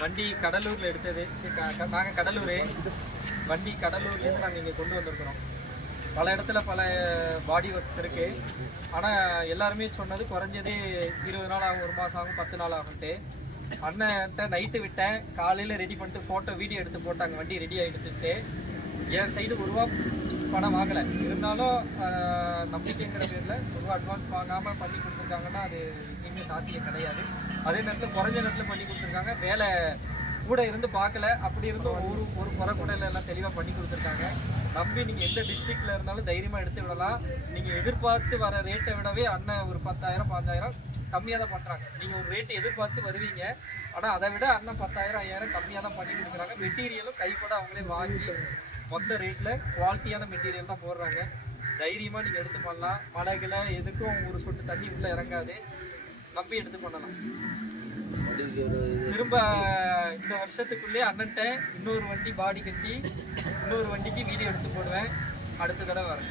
வண்டி கடலூர்ல எடுத்தது. நாங்க கடலூர் வண்டி கடலூர்லேருந்து நாங்கள் இங்கே கொண்டு வந்திருக்கிறோம். பல இடத்துல பல பாடி ஒர்க்ஸ் இருக்கு. ஆனால் எல்லாருமே சொன்னது குறைஞ்சதே 20 நாள் ஆகும், 1 மாதம் ஆகும், 10 நாள் ஆகும்ட்டு. அண்ணன்ட்ட நைட்டு விட்டேன், காலையில் ரெடி பண்ணிட்டு ஃபோட்டோ வீடியோ எடுத்து போட்டாங்க. வண்டி ரெடி ஆகிடுச்சுட்டு என் சைடு 1 ரூபா பணம் வாங்கலை. இருந்தாலும் நம்பிக்கைங்கிற பேரில் 1 ரூபா அட்வான்ஸ் வாங்காமல் பண்ணி கொடுத்துருக்காங்கன்னா அது இனிமேல் சாத்தியம் கிடையாது. அதே நேரத்தில் குறைஞ்ச நேரத்தில் பண்ணி கொடுத்துருக்காங்க. வேலை கூட இருந்து பார்க்கல, அப்படி இருந்தும் ஒரு குறை கூட எல்லாம் தெளிவாக பண்ணி கொடுத்துருக்காங்க. நம்பி நீங்கள் எந்த டிஸ்ட்ரிக்டில் இருந்தாலும் தைரியமாக எடுத்து விடலாம். நீங்கள் எதிர்பார்த்து வர ரேட்டை விடவே அண்ணன் ஒரு 10,000 15,000 கம்மியாக தான் பண்ணுறாங்க. நீங்கள் ஒரு ரேட்டு எதிர்பார்த்து வருவீங்க, ஆனால் அதை விட அண்ணன் 10,000 5,000 கம்மியாக தான் பண்ணி கொடுக்குறாங்க. மெட்டீரியலும் கைப்பட அவங்களே வாங்கி மொத்த ரேட்டில் குவாலிட்டியான மெட்டீரியல் தான் போடுறாங்க. தைரியமாக நீங்கள் எடுத்து பண்ணலாம். மழைகளை எதுக்கும் ஒரு சொட்டு தண்ணி உள்ளே இறங்காது. நம்பி எடுத்து பண்ணலாம். திரும்ப இந்த வருஷத்துக்குள்ளே அண்ணன்ட்ட இன்னொரு வண்டி பாடி கட்டி இன்னொரு வண்டிக்கு வீடியோ எடுத்து போடுவேன். அடுத்த தடவை வரேன்.